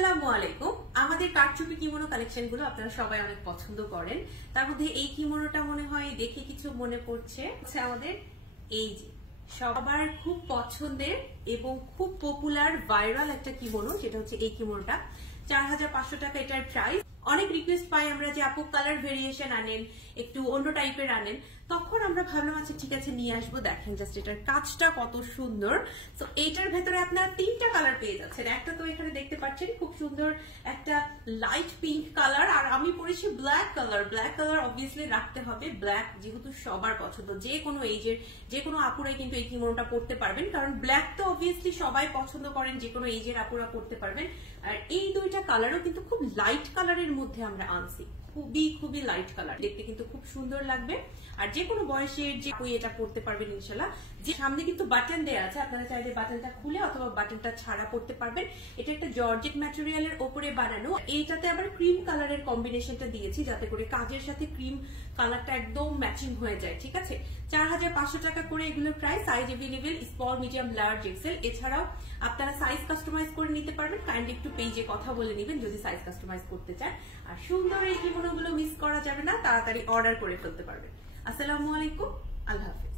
আসসালামু আলাইকুম। আমাদের কারচুপি কিমোনো কালেকশন গুলো আপনারা সবাই অনেক পছন্দ করেন। তার মধ্যে এই কিমোনোটা মনে হয় দেখে কিছু মনে পড়ছে আমাদের এই যে সবার খুব পছন্দের এবং খুব পপুলার ভাইরাল একটা কিমোনো, সেটা হচ্ছে এই কিমোনোটা। 4500 টাকা এটার প্রাইস। অনেক রিকোয়েস্ট পাই আমরা যে আপু কালার ভেরিয়েশন আনেন, একটু অন্য টাইপের আনেন, তখন আমরা ভাবলাম আচ্ছা ঠিক আছে নিয়ে আসবো। দেখেন জাস্ট এটার কাজটা কত সুন্দর। তো এইটার ভেতরে আপনারা 3টা কালার পেয়ে যাচ্ছেন। একটা তো এখানে দেখতে পাচ্ছেন খুব সুন্দর একটা লাইট পিঙ্ক কালার, আর আমি পরেছি black colour. Black colour obviously রাখতে হবে, ব্ল্যাক যেহেতু সবার পছন্দ, যে কোনো এজের যে কোনো আপুরাই কিন্তু এই কিমোনোটা পরতে পারবেন, কারণ ব্ল্যাক তো অবভিয়াসলি সবাই পছন্দ করেন, যে কোনো এজের আপুরা পরতে পারবেন। আর এই দুইটা কালারও কিন্তু খুব লাইট কালারের মধ্যে আমরা আনছি, খুবই লাইট কালার, দেখতে কিন্তু খুব সুন্দর লাগবে। আর যে কোনো বয়সের যে কেউ এটা পড়তে পারবেন ইনশাল্লাহ। যে সামনে কিন্তু বাটন দেওয়া আছে, আপনারা চাইলে বাটনটা খুলে অথবা বাটনটা ছাড়া পড়তে পারবেন। এটা একটা জর্জেট ম্যাটেরিয়ালের ওপরে বানানো। এইটাতে আবার ক্রিম কালারের কম্বিনেশনটা দিয়েছি, যাতে করে কাজের সাথে ক্রিম কালারটা একদম ম্যাচিং হয়ে যায়। ঠিক আছে, 4500 টাকা করে এগুলোর price. Size available small, medium, large, XL. এছাড়াও আপনারা সাইজ কাস্টমাইজ করে নিতে পারবেন। কাইন্ডলি একটু পেজে কথা বলে নেবেন যদি সাইজ কাস্টমাইজ করতে চান। আর সুন্দর এই কিমোনোগুলো মিস করা যাবে না, তাড়াতাড়ি অর্ডার করে ফেলতে পারবেন। আসসালামু আলাইকুম, আল্লাহ হাফেজ।